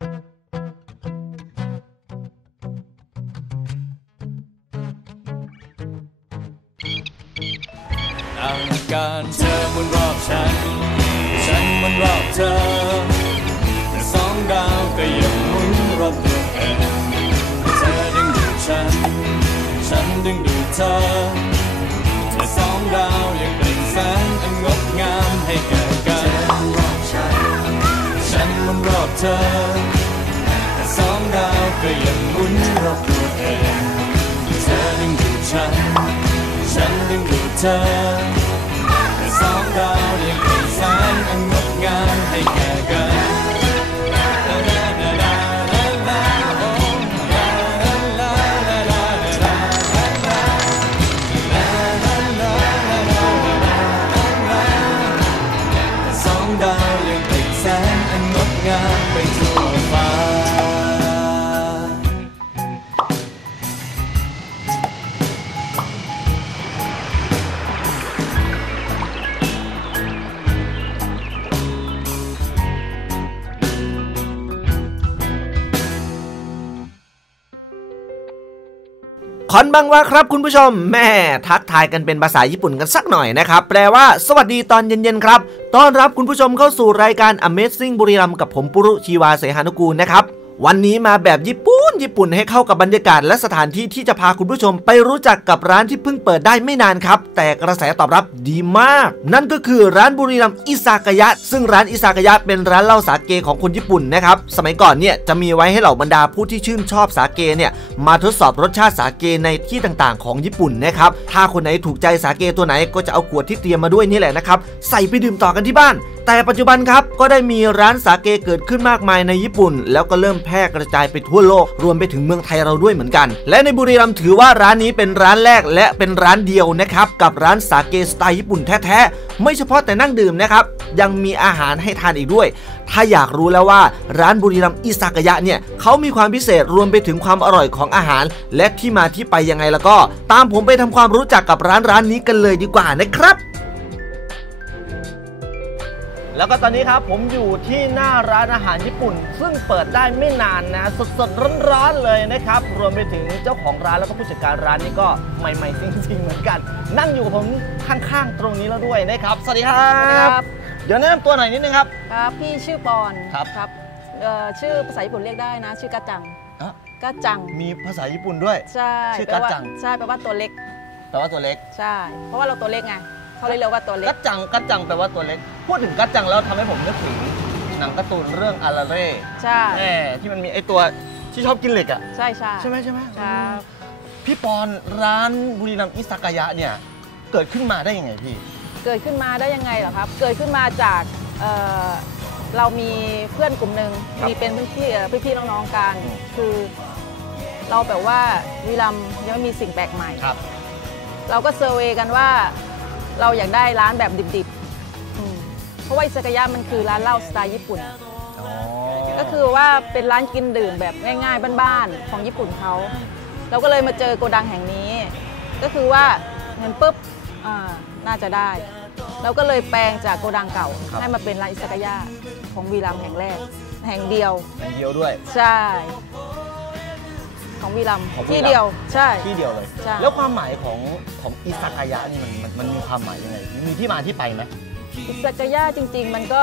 อาการเธอหมุนรอบฉัน ฉันหมุนรอบเธอ แต่สองดาวก็ยังหมุนรอบตัวเองเธอดึงดูดฉัน ฉันดึงดูดเธอ แต่สองดาวยังเป็นแสงอันงดงามให้แก่ เธอ แต่สองดาวก็ยังหมุนรอบตัวเองเธอดึงดูดฉัน ฉันดึงดูดเธอ แต่สองดาวยังเป็น คอนบังวาครับคุณผู้ชมแม่ทักทายกันเป็นภาษาญี่ปุ่นกันสักหน่อยนะครับ แปลว่าสวัสดีตอนเย็นๆครับต้อนรับคุณผู้ชมเข้าสู่รายการ Amazing บุรีรัมกับผมปุรุชีวาเสหานุกูลนะครับ วันนี้มาแบบญี่ปุ่นญี่ปุ่นให้เข้ากับบรรยากาศและสถานที่ที่จะพาคุณผู้ชมไปรู้จักกับร้านที่เพิ่งเปิดได้ไม่นานครับ แต่กระแสตอบรับดีมาก นั่นก็คือร้านบุรีรัมอิซากายะ ซึ่งร้านอิซากายะเป็นร้านเหล้าสาเกของคนญี่ปุ่นนะครับ สมัยก่อนเนี่ยจะมีไว้ให้เหล่าบรรดาผู้ที่ชื่นชอบสาเกเนี่ยมาทดสอบรสชาติสาเกในที่ต่างๆ ของญี่ปุ่นนะครับถ้าคนไหนถูกใจสาเกตัวไหนก็จะเอาขวดที่เตรียมมาด้วยนี่แหละนะครับใส่ไปดื่มต่อกันที่บ้าน แต่ปัจจุบันครับก็ได้มีร้านสาเกเกิดขึ้นมากมายในญี่ปุ่น แล้วก็เริ่มแพร่กระจายไปทั่วโลก รวมไปถึงเมืองไทยเราด้วยเหมือนกัน และในบุรีรัมย์ถือว่าร้านนี้เป็นร้านแรกและเป็นร้านเดียวนะครับกับร้านสาเกสไตล์ญี่ปุ่นแท้ๆไม่เฉพาะแต่นั่งดื่มนะครับยังมีอาหารให้ทานอีกด้วย ถ้าอยากรู้แล้วว่าร้านบุรีรัมย์อิซากายะเนี่ยเขามีความพิเศษรวมไปถึงความอร่อยของอาหาร และที่มาที่ไปยังไงแล้วก็ ตามผมไปทำความรู้จักกับร้านร้านนี้กันเลยดีกว่านะครับ แล้วก็ตอนนี้ครับผมอยู่ที่หน้าร้านอาหารญี่ปุ่น ซึ่งเปิดได้ไม่นานนะ สดๆร้อนๆเลยนะครับ รวมไปถึงเจ้าของร้านแล้วก็ผู้จัดการร้านนี้ก็ใหม่ๆจริงๆเหมือนกัน นั่งอยู่กับผมข้างๆตรงนี้แล้วด้วยนะครับ สวัสดีครับสวัสดีครับเดี๋ยวแนะนำตัวหน่อยนิดนึงครับ ครับพี่ชื่อปอนครับ ครับเอ่อชื่อภาษาญี่ปุ่นเรียกได้นะ ชื่อกาจังอะ กาจังมีภาษาญี่ปุ่นด้วย ใช่ชื่อแปลว่กาจังใช่แปลว่าตัวเล็กแปลว่าตัวเล็ก ใช่ เพราะว่าเราตัวเล็กไง เขาเลยเรียกว่าตัวเล็กักจจังกัจจังแปลว่าตัวเล็ก พูดถึงกัจจังแล้วทำให้ผมนึกถึงหนังการ์ตูนเรื่องอาราเร่ใช่แหมที่มันมีไอตัวที่ชอบกินเหล็กอะใช่ใช่ใช่ไหมใช่ไหมครับพี่ปอนร้านบุรีรัมย์อิซากายะเนี่ยเกิดขึ้นมาได้ยังไงพี่ เกิดขึ้นมาได้ยังไงเหรอครับ เกิดขึ้นมาจากเอ่อเรามีเพื่อนกลุ่มหนึ่งครับมีเป็นพี่ๆเอ่อพี่ๆน้องๆกันอืมคือเราแบบว่าวีรัมย์ยังไม่มีสิ่งแปลกใหม่ครับเราก็เซอร์เวย์กันว่า เราอยากได้ร้านแบบดิบๆอืมเพราะว่าอิซากายะมันคือร้านเหล้าสไตล์ญี่ปุ่นก็คือว่าเป็นร้านกินดื่มแบบง่ายๆ บ้านๆ ของญี่ปุ่นเขา เราก็เลยมาเจอโกดังแห่งนี้ ก็คือว่าเงินปุ๊บอ่าน่าจะได้ เราก็เลยแปลงจากโกดังเก่าครับให้มาเป็นร้านอิซากายะของวีรัมย์แห่งแรก แห่งเดียวแห่งเดียวด้วย ใช่ ของวีรัมย์ของวีรัมย์ ที่เดียวใช่ ที่เดียวเลย ใช่ แล้วความหมายของของอิซากายะนี่มันมันมันมีความหมายยังไงมีที่มาที่ไปไหมอิซากายะจริง ๆ มันก็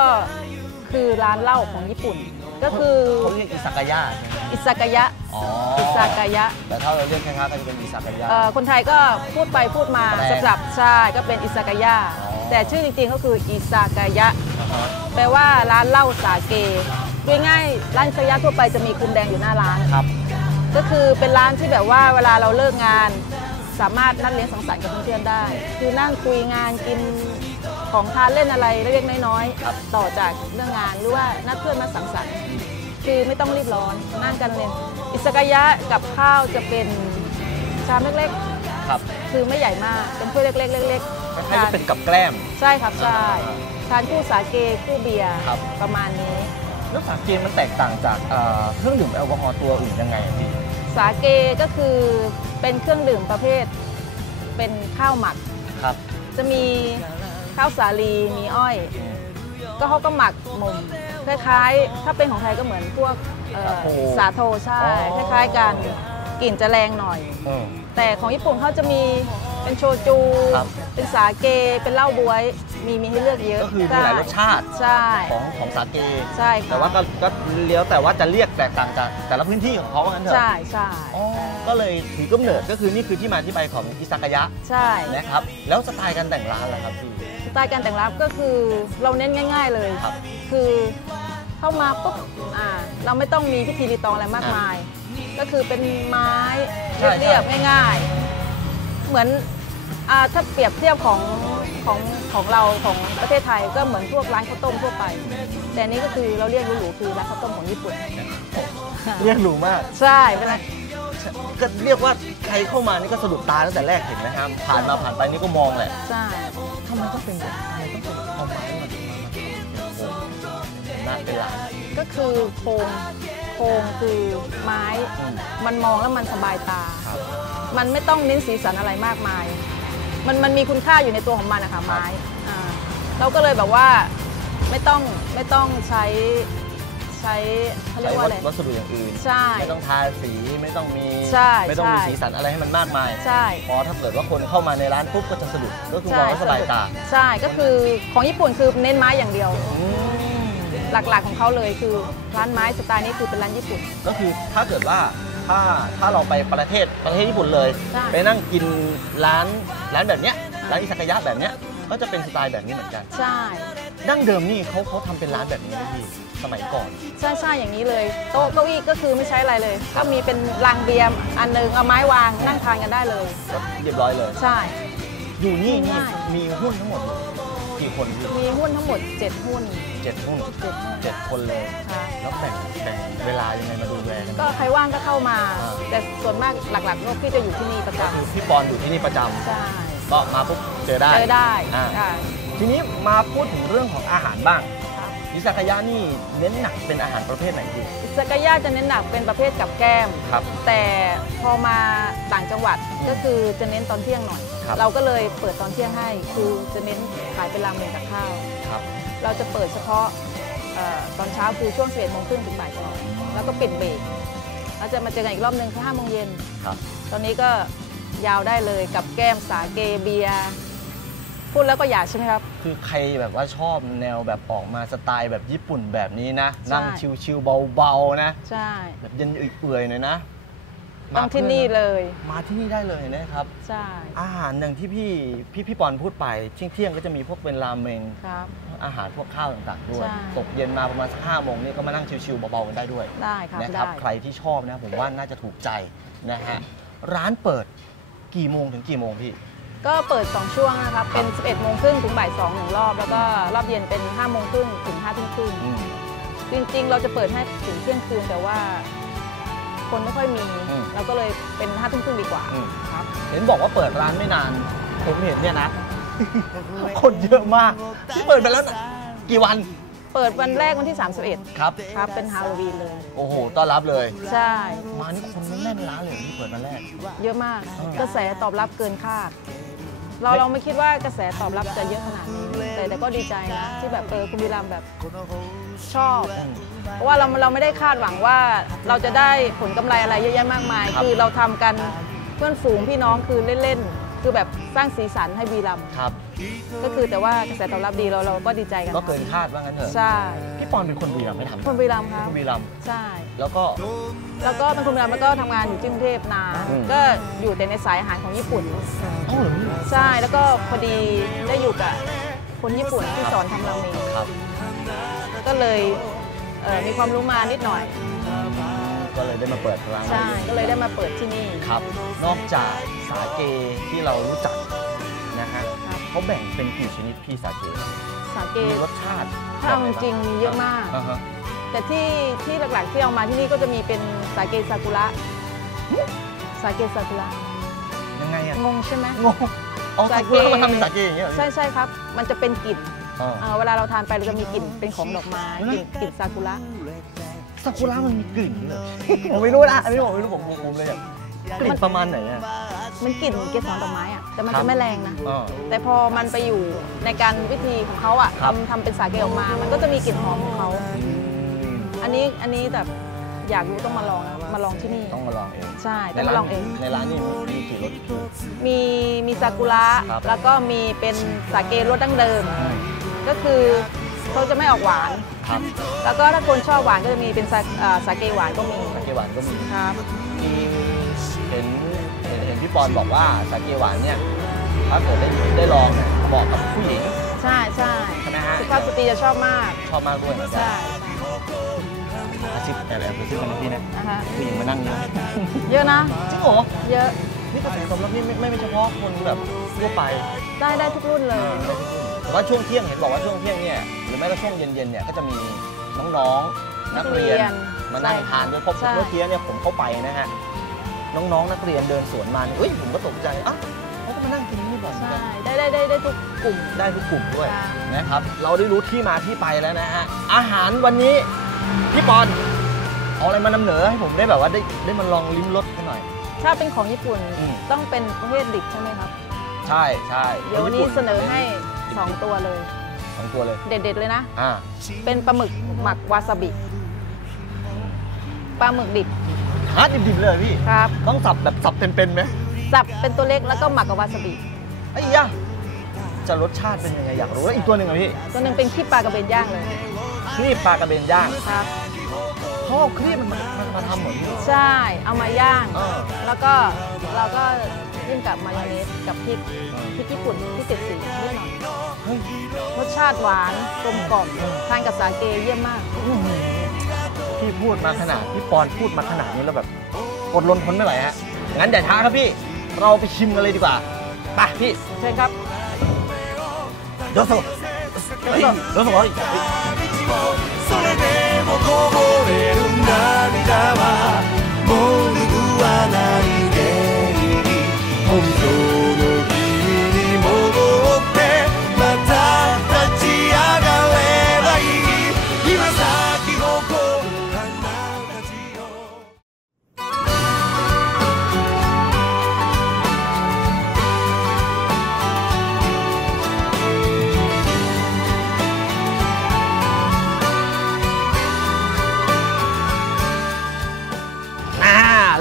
คือร้านเหล้าของญี่ปุ่น ก็คือเขาเรียกอิซากายะใช่ไหมอิซากายะอ๋ออิซากายะแต่ถ้าเราเรียกคล้ายๆกันจะเป็นอิซากายะ เอ่อคนไทยก็พูดไปพูดมาแปล สลับๆใช่ก็เป็นอิซากายะอ๋อแต่ชื่อจริงๆก็คืออิซากายะอ่าฮะแปลว่าร้านเหล้าสาเกง่ายๆร้านอิซากายะทั่วไปจะมีคุมแดงอยู่หน้าร้าน ครับ ก็คือเป็นร้านที่แบบว่าเวลาเราเลิกงาน สามารถนัดเลี้ยงสังสรรค์กับเพื่อนๆได้ คือนั่งคุยงานกินของทานเล่นอะไรเล็กๆน้อยครับๆต่อจากเรื่องงานหรือว่านัดเพื่อนมาสังสรรค์คือไม่ต้องรีบร้อนนั่งกันเลยอิซากายะกับข้าวจะเป็นชามเล็กครับๆคือไม่ใหญ่มากเป็นถ้วยเล็กๆเล็กคล้ายๆทาจะเป็นกับแกล้มใช่ครับใช่อ่าทานคู่สาเกคู่เบียร์ครับประมาณนี้แล้วสาเกมันแตกต่างจากเอ่อเครื่องดื่มแอลกอฮอล์ตัวอื่นยังไงอะพี่ สาเกก็คือเป็นเครื่องดื่มประเภท เป็นข้าวหมัก ครับ จะมีข้าวสาลีมีอ้อย ก็เขาก็หมักหม่มคล้ายๆ ถ้าเป็นของไทยก็เหมือนพวกเอ่อสาโทสาโทใช่ อ๋อคล้ายๆกันกลิ่นจะแรงหน่อย เออแต่ของญี่ปุ่นเขาจะมี เป็นโชจู ครับ เป็นสาเก เป็นเหล้าบวย มีมีให้เลือกเยอะก็คือมีหลายรสชาติใช่ ของของสาเก ใช่ค่ะแต่ว่าก็ก็เลี้ยวแต่ว่าจะเรียกแตกต่างจากแต่ละพื้นที่ของเขาว่างั้นเถอะ ใช่ใช่อ๋อ ก็เลยถือกำเนิดก็คือนี่คือที่มาที่ไปของอิซากายะใช่นะครับ แล้วสไตล์การแต่งร้านล่ะครับพี่ สไตล์การแต่งรับก็คือเราเน้นง่าย ๆเลย ครับ คือเข้ามาปุ๊บอ่าเราไม่ต้องมีพิธีรีตองอะไรมากมาย ก็คือเป็นไม้ใช่เรียบใช่ๆง่ายๆ เหมือนอ่า ถ้าเปรียบเทียบของของของเราของประเทศไทยก็เหมือนพวกร้านข้าวต้มทั่วไป แต่อันนี้ก็คือเราเรียกหรูๆคือร้านข้าวต้มของญี่ปุ่น เรียกหรูมาก ใช่เป็นไรก็เรียกว่าใครเข้ามานี่ก็สะดุดตาตั้งแต่แรกเห็นไหมครับผ่านมาผ่านไปนี่ก็มองแหละใช่ทำไมต้องเป็นแบบทำไมต้องเป็นเอาไม้มาถึงมามาเป็นโครงหน้าเป็นหลังก็คือโครงโครงคือไม้อืมมันมองแล้วมันสบายตาครับมันไม่ต้องเน้นสีสันอะไรมากมาย มันมันมีคุณค่าอยู่ในตัวของมันนะคะไม้อ่าเราก็เลยแบบว่าไม่ต้องไม่ต้องใช้ใช้เขาเรียใช้กว่าอะไร วัสดุอย่างอื่น ใช่ ไม่ต้องทาสีไม่ต้องมี ใช่ไม่ต้องมีใช่สีสันอะไรให้มันมากมายใช่ พอถ้าเกิดว่าคนเข้ามาในร้านปุ๊บก็จะสะดุดก็คือมองแล้วสบายตาใช่ก็คือของญี่ปุ่นคือเน้นไม้อย่างเดียว อืม หลักๆของเขาเลยคือร้านไม้สไตล์นี้คือเป็นร้านญี่ปุ่น ก็คือถ้าเกิดว่า ถ้าถ้าเราไปประเทศประเทศญี่ปุ่นเลย ใช่ ไปนั่งกินร้านร้านแบบเนี้ยร้านอิซากายะแบบเนี้ยก็จะเป็นสไตล์แบบนี้เหมือนกัน ใช่ ดั้งเดิมนี่เขาเขาทำเป็นร้านแบบนี้ไหมพี่สมัยก่อน ใช่ใช่อย่างนี้เลย โต๊ะเก้าอี้ก็คือไม่ใช้อะไรเลย ก็มีเป็นรางเบียร์อันหนึงเอาไม้วางนั่งทานกันได้เลย ก็เรียบร้อยเลย ใช่ อยู่นี่นี่ง่าย มีหุ้นทั้งหมด กี่คนพี่มีหุ้นทั้งหมด 7 หุ้น เจ็ดหุ้นเจ็ดหุ้น เจ็ดคนเลย ค่ะแล้วแบ่งแบ่งเวลายังไงมาดูแลกัน ก็ใครว่างก็เข้ามา อ่า แต่ส่วนมากหลักๆก็พี่จะอยู่ที่นี่ประจคือพี่ปอนอยู่ที่นี่ประจำำใช่ก็มาปุ๊บเจอได้ เจอได้อ่า ค่ะ ทีนี้มาพูดถึงเรื่องของอาหารบ้างครับอิ ซากายะนี่เน้นหนักเป็นอาหารประเภทไหนพี่อิซากายะจะเน้นหนักเป็นประเภทกับแก้ม ครับ แต่พอมาต่างจังหวัดอืมก็คือจะเน้นตอนเที่ยงหน่อย ครับเราก็เลยเปิดตอนเที่ยงให้ คือจะเน้นขายเป็นรามเมงกับข้าว ครับ เราจะเปิดเฉพาะเอ่อตอนเช้าคือช่วง11โมงครึ่งถึงบ่ายสองแล้วก็ปิดเบรกแล้วจะมาเจอกันอีกรอบหนึ่งคือ5โมงเย็น ครับ ตอนนี้ก็ยาวได้เลยกับแก้มสาเกเบียร์ พูดแล้วก็อยากใช่ไหมครับ คือใครแบบว่าชอบแนวแบบออกมาสไตล์แบบญี่ปุ่นแบบนี้นะใช่นั่งชิวๆเบาๆนะ ใช่ แบบเย็นเปื่อยๆหน่อยนะต้องที่นี่เลย มาที่นี่ได้เลยนะครับ ใช่ อาหารอย่างที่พี่พี่พี่ปอนพูดไปเที่ยงเที่ยงๆก็จะมีพวกเป็นราเมงครับอาหารพวกข้าวต่างๆด้วยใช่ตกเย็นมาประมาณสักห้าโมงนี่ก็มานั่งชิวๆเบาๆกันได้ด้วยได้ครับนะคได้รับใครที่ชอบนะผมว่าน่าจะถูกใจนะฮะร้านเปิดกี่โมงถึงกี่โมงพี่ ก็เปิด 2 ช่วงนะครับเป็น 11โมงครึ่งถึงบ่าย2หนึ่งรอบ แล้วก็รอบเย็นเป็น5โมงครึ่งถึง5ทุ่มครึ่งอืมจริง ๆ เราจะเปิดให้ถึงเที่ยงคืนแต่ว่า คนไม่ค่อยมีอืมเราก็เลยเป็น5ทุ่มครึ่งดีกว่าอืมครับ เห็นบอกว่าเปิดร้านไม่นานผมเห็นเนี่ยนะ คนเยอะมากที่เปิดไปแล้วนะกี่วันเปิดวันแรกวันที่ 31 ครับ ครับ เป็นฮาโลวีนเลย โอ้โห ต้อนรับเลย ใช่ มานี่คนแน่นร้านเลยที่เปิดวันแรก เยอะมากอืมกระแสตอบรับเกินคาด เราเราไม่คิดว่ากระแสตอบรับจะเยอะขนาดนี้แต่แต่ก็ดีใจนะที่แบบเออคุณวิรามแบบชอบ เพราะว่าเราเราไม่ได้คาดหวังว่าเราจะได้ผลกำไรอะไรเยอะแยะมากมาย คือเราทำกันเพื่อนฝูงพี่น้องคือเล่นๆ คือแบบสร้างสีสันให้วีรัมย์ครับ ก็คือแต่ว่ากระแสตอบรับดีเราเราก็ดีใจกันก็เกินคาดว่างั้นเถอะใช่ พี่ปอนเป็นคนบุรีรัมย์ไม่ทำคนวีรัมย์ครับ บุรีรัมย์ใช่ แล้วก็ แล้วก็เป็นคนวีรัมย์แล้วก็ทำงานอยู่ที่กรุงเทพนานอืม ก็อยู่แต่ในสายอาหารของญี่ปุ่น เอ้าเหรอพี่ใช่แล้วก็พอดีได้อยู่กับคนญี่ปุ่นที่สอนทำราเมงครับ ก็เลยเอ่อมีความรู้มานิดหน่อยก็ เลยได้มาเปิดร้านใช่ ก็เลยได้มาเปิดที่นี่ครับ นอกจากสาเกที่เรารู้จักนะฮะครับเขาแบ่งเป็นกี่ชนิดพี่สาเกสาเกมีรสชาติถ้าเอาจริงๆมีเยอะมากอ่าฮะแต่ที่ที่หลักๆที่เอามาที่นี่ก็จะมีเป็นสาเกซากุระสาเกซากุระยังไงอะงงใช่ไหมงงอ๋อสาสาเกเกเขามาทำเป็นสาเกอย่างเงี้ยเหรอใช่ใช่ครับ มันจะเป็นกลิ่นอ่าเอ่อเวลาเราทานไปเราจะมีกลิ่นเป็นของดอกไม้กลิ่นกลิ่นซากุระ ซากุระมันมีกลิ่นด้วยเหรอผมไม่รู้นะอันนี้ผมไม่รู้ผมผมเลยอะกลิ่นประมาณไหนอะ มันกลิ่นเกสรดอกไม้อะแต่มันครับจะไม่แรงนะ อ่า แต่พอมันไปอยู่ในการวิธีของเขาอะครับ ทำทำเป็นสาเกออกมา มันก็จะมีกลิ่นหอมของเขาอืมอันนี้อันนี้แบบอยากรู้ต้องมาลองนะมาลองที่นี่ ต้องมาลองเองใช่ต้องมาลองเอง ในร้านนี่มีกี่รส มีมีซากุระครับ แล้วก็มีเป็นสาเกรสดั้งเดิม ก็คือเขาจะไม่ออกหวาน ครับแล้วก็ถ้าคนชอบหวานก็จะมีเป็นซาอ่าสาเกหวานก็มีสาเกหวานก็มีครับ มีเห็นเห็นเห็นพี่ปอนบอกว่าสาเกหวานเนี่ยถ้าเกิดได้ได้ลองเนี่ยเหมาะกับผู้หญิงใช่ใช่ใช่ไหมฮะสุภาพสตรีจะชอบมากชอบมากด้วยเหมือนกันใช่อาชีพแอบแอบไปซื้อกันนะพี่นะนะคะ ผู้หญิงมานั่งเยอะเยอะนะ จริงเหรอเยอะนี่กระแสตอบรับนี่ไม่ไม่ไม่เฉพาะคนแบบทั่วไปได้ได้ทุกรุ่นเลย แต่ว่าช่วงเที่ยงเห็นบอกว่าช่วงเที่ยงเนี่ยห รือแม้แต่ช่วงเย็นๆเนี่ยก็จะมีน้องๆนักเรียนนักเรียนมานั่งใช่ทานด้วยเพราะใช่เมื่อกี้เนี่ยผมเข้าไปนะฮะน้องๆนักเรียนเดินสวนมาเนี่ยเอ้ยผมก็ตกใจอ้าวเขาก็มานั่งกินนี่บ่อยเหมือนใช่กันได้ได้ได้ได้ทุกกลุ่มได้ทุกกลุ่มด้วยค่ะนะครับ เราได้รู้ที่มาที่ไปแล้วนะฮะอาหารวันนี้พี่ปอนเอาอะไรมานำเหนอให้ผมได้แบบว่าได้ได้มาลองลิ้มรสกันหน่อย ถ้าเป็นของญี่ปุ่นอืมต้องเป็นประเภทดิบใช่ไหมครับ ใช่ใช่เดี๋ยววันนี้เสนอให้ 2 ตัวเลย สองตัวเลย เด็ดๆเลยนะ อ่า เป็นปลาหมึกหมักวาซาบิ ปลาหมึกดิบฮาร์ดดิบๆเลยพี่ ครับ ต้องสับแบบสับเป็นๆไหมสับเป็นตัวเล็กแล้วก็หมักกับวาซาบิ ไอ้ยะจะรสชาติเป็นยังไงอยากรู้แล้วอีกตัวหนึ่งอะพี่ ตัวหนึ่งเป็นขี้ปลากระเบนย่างเลย ครีบปลากระเบนย่างครับ เขาเอาครีบมันมามันมาทำเหมือนพี่ใช่ เอามาย่าง เออแล้วก็เราก็ยิ่งกับมายองเนสกับพริกพริกญี่ปุ่นที่เจ็ดสีนิดหน่อยเฮ้ย รสชาติหวานกลมกล่อมทานกับสาเกเยี่ยมมาก พี่พูดมาขนาดพี่ปอนพูดมาขนาดนี้แล้วแบบอดรนทนไม่ไหวฮะงั้นอย่าช้าครับพี่ เราไปชิมกันเลยดีกว่าไปพี่ เชิญครับ เดี๋ยวส่งเฮ้ยเดี๋ยวส่งเฮ้ย それでもこぼれる涙は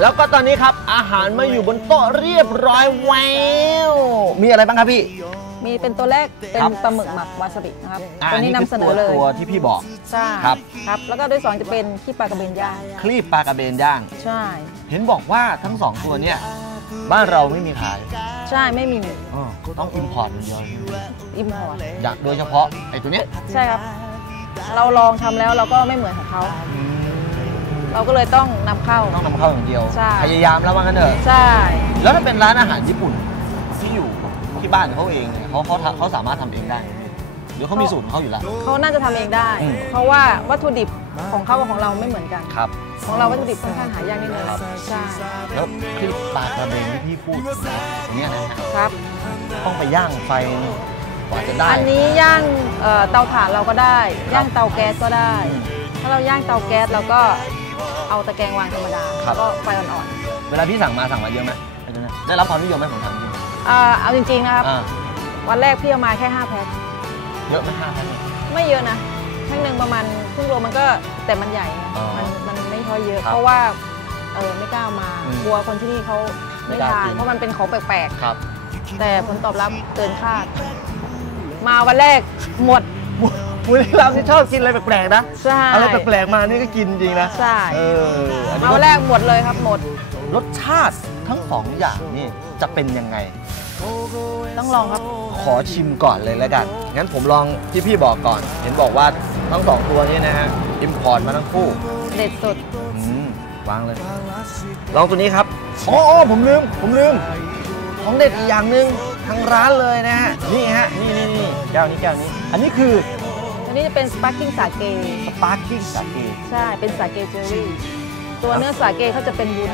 แล้วก็ตอนนี้ครับอาหารมาอยู่บนโต๊ะเรียบร้อยแววมีอะไรบ้างครับพี่ มีเป็นตัวแรกเป็นครับ ปลาหมึกหมักวาซาบินะครับอ่าตัวนี้นำคืเสนอเลยตัวที่พี่บอก ใช่ครับ ครับ แล้วก็ด้วยสองจะเป็นขี้ปลากระเบนย่างคลีบปลากระเบนย่าง ใช่ เห็นบอกว่าทั้งสองตัวเนี่ยบ้านเราไม่มีขายใช่ไม่มีอ้อต้องอิมพอร์ตอย่างเดียวอิมพอร์ตอยากโดยเฉพาะไอ้ตัวเนี้ยใช่ครับ เราลองทำแล้วเราก็ไม่เหมือนของเขา เราก็เลยต้องนำเข้า ต้องนำเข้าอย่างเดียว ใช่ พยายามแล้วว่างั้นเถอะใช่ แล้วถ้าเป็นร้านอาหารญี่ปุ่นที่อยู่ที่บ้านเขาเองเนี่ยเขาเขาทำเขาสามารถทำเองได้ไหมหรือเขามีสูตรของเขาอยู่แล้ว เขาน่าจะทำเองได้ อืม เพราะว่าวัตถุดิบของเขากับของเราไม่เหมือนกัน ครับ ของเราวัตถุดิบค่อนข้างหายากนิดนึงใช่แล้วคลิปปลากระเบนที่พี่พูดเนี่ยนะฮะครับ ต้องไปย่างไฟกว่าจะได้ อันนี้ย่างเอ่อเตาถ่านเราก็ได้ครับย่างเตาแก๊สก็ได้ อืม ถ้าเราย่างเตาแก๊สเราก็ เอาตะแกรงวางธรรมดาครับ แล้วก็ไฟอ่อนเวลาพี่สั่งมาสั่งมาเยอะไหมไอ้ตัวเนี้ยได้รับความนิยมไหมผมถามจริงๆอ่าเอาจริงๆนะครับ อ่าวันแรกพี่เอามาแค่5แพ็คเยอะไหมห้าพัน ไม่เยอะนะแพ็คหนึ่งประมาณครึ่งโลมันก็แต่มันใหญ่ไงอ๋อมันมันไม่ค่อยเยอะ ครับเพราะว่าเออไม่กล้าเอามาอืมกลัวคนที่นี่เขาไม่ไม่กล้าทานกิน เพราะมันเป็นของแปลกครับ ๆ แต่ผลตอบรับเกินคาด มาวันแรกหมด บุรีรัมย์นี่ชอบกินอะไรแปลกๆนะใช่ อะไรแปลกๆมานี่ก็กินจริงนะใช่เอออันนี้มาก็วันแรกหมดเลยครับหมด รสชาติทั้งสองอย่างนี่จะเป็นยังไง ต้องลองครับ ขอชิมก่อนเลยแล้วกัน งั้นผมลองที่พี่บอกก่อน เห็นบอกว่าทั้งสองตัวนี้นะฮะอิมพอร์ตมาทั้งคู่เด็ดสุด อืมวางเลย ลองตัวนี้ครับอ๋ออ๋อผมลืม ผมลืม ของเด็ดอีกอย่างหนึ่งทางร้านเลยนะฮะ นี่ฮะ นี่นี่นี่แก้วนี้แก้วนี้ อันนี้คืออั นนี้จะเป็นสปาร์กิ้งสาเก สปาร์กิ้งสาเกใช่ เป็นสาเกเจอรี่ ตัวเนื้อสาเกเขาจะเป็นวุ้น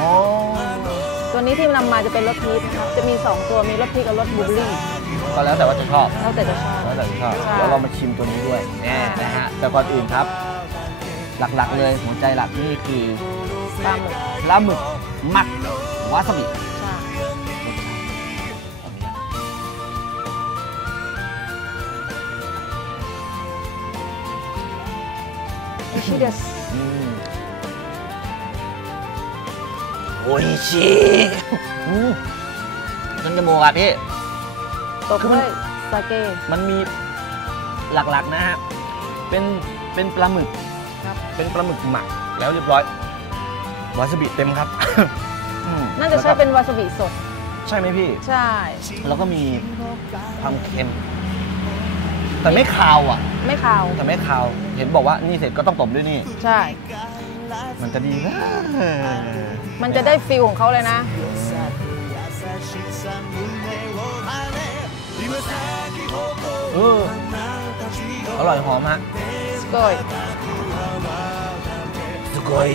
อ๋อ ตัวนี้ที่นำมาจะเป็นรสพีชนะครับ จะมี 2 ตัว มีรสพีชกับรสบลูเบอร์รี่ ก็แล้วแต่ว่าจะชอบ แล้วแต่จะชอบ แล้วแต่จะชอบใช่ เดี๋ยวเรามาชิมตัวนี้ด้วยแน่นะฮะ แต่ก่อนอื่นครับ หลักๆเลยหัวใจหลักนี่คือปลาหมึกปลาหมึกหมักวาซาบิ ใช่อื้อหืชิเดสอืมโอ้ยชิอืมจนจมูกอะพี่ตบด้วยสาเกมันมีหลักๆนะฮะเป็นเป็นปลาหมึกครับเป็นปลาหมึกหมักแล้วเรียบร้อยวาซาบิเต็มครับอืมน่าจะใช้เป็นวาซาบิสด ใช่ไหมพี่ ใช่ แล้วก็มีความเค็ม แต่ไม่คาวอะ ไม่ขาว แต่ไม่คาว เห็นบอกว่านี่เสร็จก็ต้องตบด้วยนี่ ใช่ มันจะดีนะมันจะได้ฟิลของเขาเลยนะ เอออร่อยหอมฮะสกอยสกอย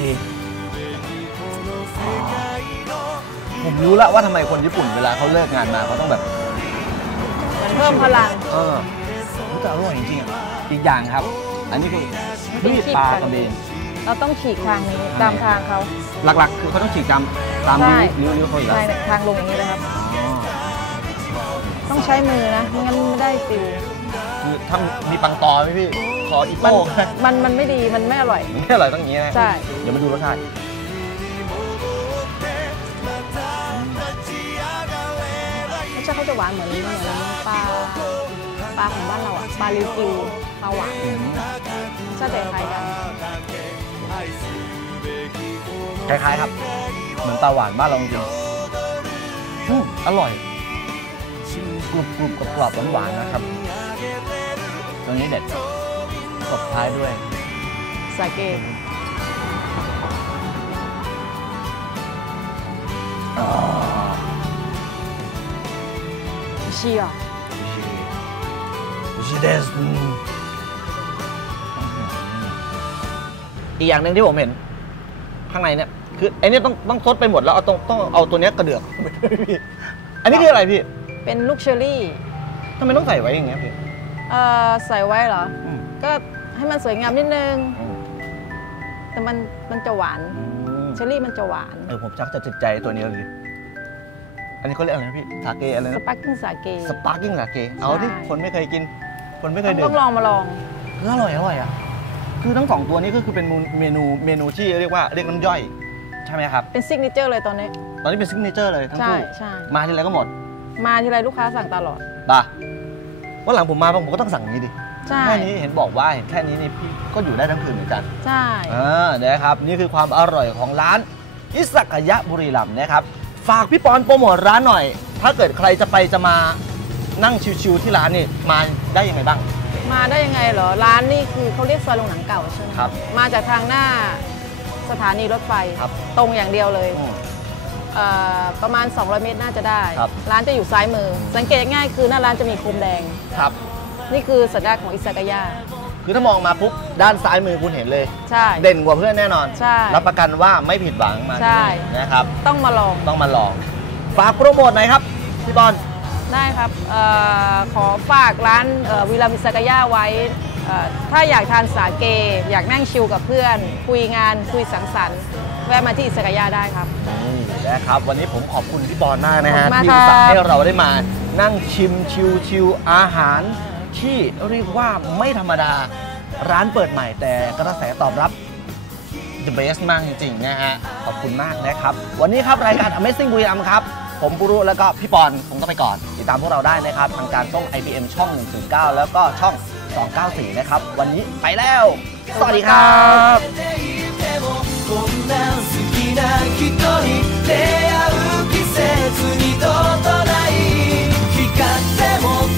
ผมรู้แล้วว่าทำไมคนญี่ปุ่นเวลาเขาเลิกงานมาเขาต้องแบบเหมือนเพิ่มพลัง เออ มันจะอร่อยจริงๆอะอีกอย่างครับ อันนี้คือเป็นมีดขีดปลากันกระเบนเราต้องฉีกทางนี้ตามทางเขาหลักๆ คือเขาต้องฉีกตามตามใช่นิ้วนิ้วเขาอยู่แล้วใช่เนี่ยทางลงอย่างนี้นะครับ อ๋อต้องใช้มือนะไม่งั้นไม่ได้ฟิลคือถ้ามีปังตอไหมพี่ ขออีมันโป้นะมันมันไม่ดีมันไม่อร่อย ไม่อร่อยต้องอย่างนี้นะใช่ เดี๋ยวมาดูรสชาติรสชาติเขาจะหวานเหมือนเหมือนปลา ปลาของบ้านเราอะปลาลิวกิวปลาหวานรสชาติจะคล้ายกันคล้ายๆครับ เหมือนปลาหวานบ้านเราจริงๆอืมอร่อยกรุบกรุบกรอบกรอบหวานๆนะครับตัวนี้เด็ดตบท้ายด้วยสาเกชิอะ ชิเดสอีกอย่างหนึ่งที่ผมเห็น ข้างในเนี่ยคือไอ้เนี่ยต้องต้องซดไปหมดแล้วเอาต้องต้องเอาตัวเนี้ยกระเดือก อันนี้คืออะไรพี่เป็นลูกเชอร์รี่ทำไมต้องใส่ไว้อย่างเงี้ยพี่เอ่อใส่ไว้เหรอ อืมก็ให้มันสวยงามนิดนึงแต่มันมันจะหวาน เชอร์รี่มันจะหวาน เออผมชักจะติดใจตัวนี้เลยอันนี้เขาเรียกอะไรนะพี่สาเกอะไรสนะปาร์กิ้งสาเก สปาร์กิ้งสาเกเอาที่ใช่ คนไม่เคยกิน คนไม่เคต้ยองดื่ต้มองลองมาลองเอออร่อยอร่อยอะคือทั้งสองตัวนี้ก็คือเป็นเมนูเมนูที่เรียกว่าเรียกน้ำย่อย ใช่ไหมครับ เป็นซิกเนเจอร์เลยตอนนี้ ตอนนี้เป็นซิกเนเจอร์เลยทั้งใช่คู่ใช่มาทีไรก็หมด มาทีไรลูกค้าสั่งตลอดป่ะวันหลังผมมาผมก็ต้องสั่งอย่างนี้ดิใช่แค่นี้เห็นบอกว่าเห็นแค่นี้นี่พี่ก็อยู่ได้ทั้งคืนเหมือนกัน ใช่อ่านะครับ นี่คือความอร่อยของร้าน อิสักยะบุรีรัมย์นะครับ ฝากพี่ปอนโปรโมทร้านหน่อย ถ้าเกิดใครจะไปจะมา นั่งชิวๆที่ร้านนี่มาได้ยังไงบ้าง มาได้ยังไงเหรอ ร้านนี่คือเขาเรียกซอยโรงหนังเก่าใช่ไหมครับมาจากทางหน้าสถานีรถไฟครับตรงอย่างเดียวเลยอืมเอ่อประมาณ 200 เมตรน่าจะได้ ครับ ร้านจะอยู่ซ้ายมือ สังเกตง่ายๆคือหน้าร้านจะมีโคมแดง ครับ นี่คือสัญลักษณ์ของอิซากายะคือถ้ามองมาปุ๊บด้านซ้ายมือคุณเห็นเลย ใช่ เด่นกว่าเพื่อนแน่นอน ใช่ รับประกันว่าไม่ผิดหวังมาใช่ ที่นี่นะครับ ต้องมาลอง ต้องมาลอง ฝากโปรโมทหน่อยครับ พี่บอล ได้ครับเออขอฝากร้านเอ่อวิลามิซากายะไว้เอ่อถ้าอยากทานสาเก อยากนั่งชิลกับเพื่อน คุยงานคุยสังสรรค์ แวะมาที่อิซากายะได้ครับนี่นะครับวันนี้ผมขอบคุณพี่บอลมากนะฮะขอบคุณมากที่อุตส่าห์ครับให้เราได้มานั่งชิมชิวชิวอาหาร ที่เรียกว่าไม่ธรรมดาร้านเปิดใหม่แต่กระแสตอบรับ the best มากจริงๆนะฮะขอบคุณมากนะครับ วันนี้ครับรายการ Amazing บุรีรัมย์ครับ ผมปุรุแล้วก็พี่ปอนคงต้องไปก่อน ติดตามพวกเราได้นะครับ ทางการช่อง IBM ช่อง 109 แล้วก็ช่อง 294 นะครับ วันนี้ไปแล้ว สวัสดีครับ「光っても